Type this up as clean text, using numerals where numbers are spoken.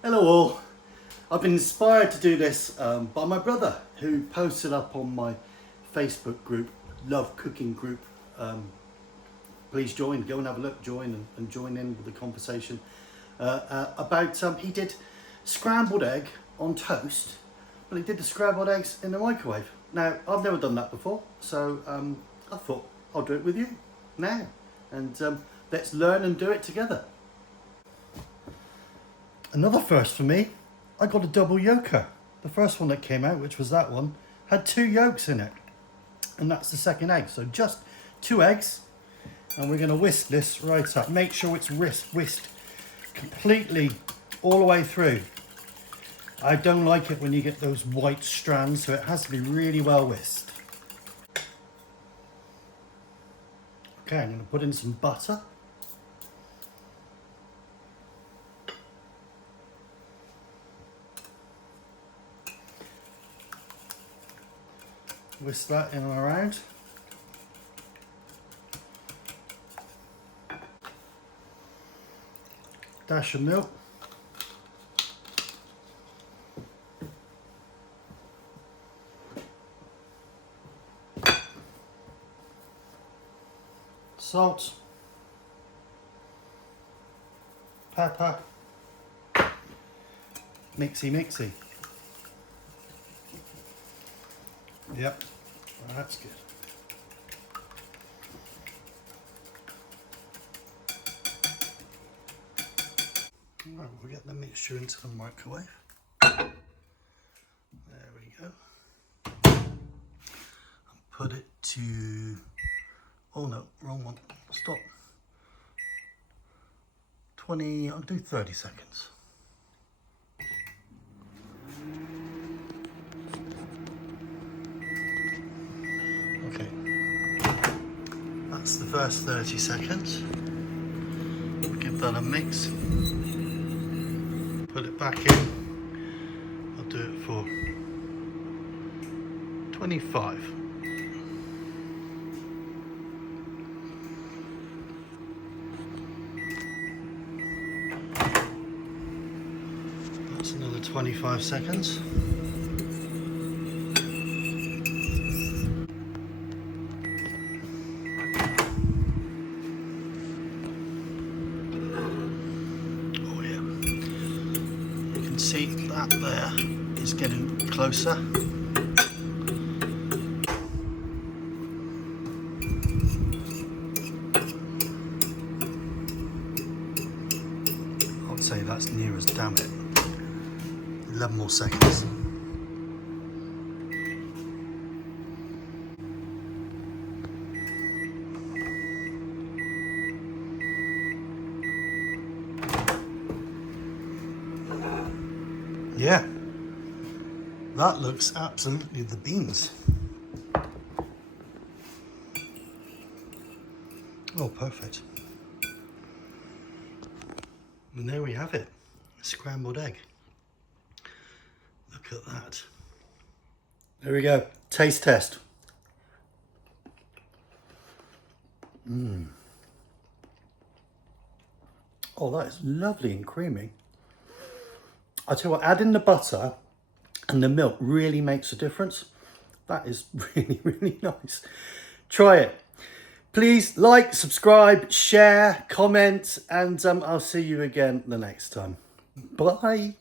Hello all. I've been inspired to do this by my brother, who posted up on my Facebook group, Love Cooking Group. Please join, go and have a look, join and join in with the conversation about he did scrambled egg on toast, but he did the scrambled eggs in the microwave. Now, I've never done that before, so I thought I'll do it with you now, and let's learn and do it together. Another first for me, I got a double yolker. The first one that came out, which was that one, had 2 yolks in it. And that's the second egg. So just 2 eggs. And we're going to whisk this right up. Make sure it's whisked completely all the way through. I don't like it when you get those white strands, so it has to be really well whisked. Okay, I'm going to put in some butter. Whisk that in and around. Dash of milk. Salt. Pepper. Mixy. Yep, well, that's good. Right, we'll get the mixture into the microwave. There we go. And put it to, oh no, wrong one, stop. 20, I'll do 30 seconds. Okay, that's the first 30 seconds. We'll give that a mix. Put it back in. I'll do it for 25. That's another 25 seconds. See that there is getting closer. I'd say that's near as damn it. 11 more seconds. Yeah, that looks absolutely the beans. Oh, perfect. And there we have it, a scrambled egg. Look at that. There we go, taste test. Oh, that is lovely and creamy. I tell you what, adding the butter and the milk really makes a difference. That is really nice. Try it. Please like, subscribe, share, comment, and I'll see you again the next time. Bye.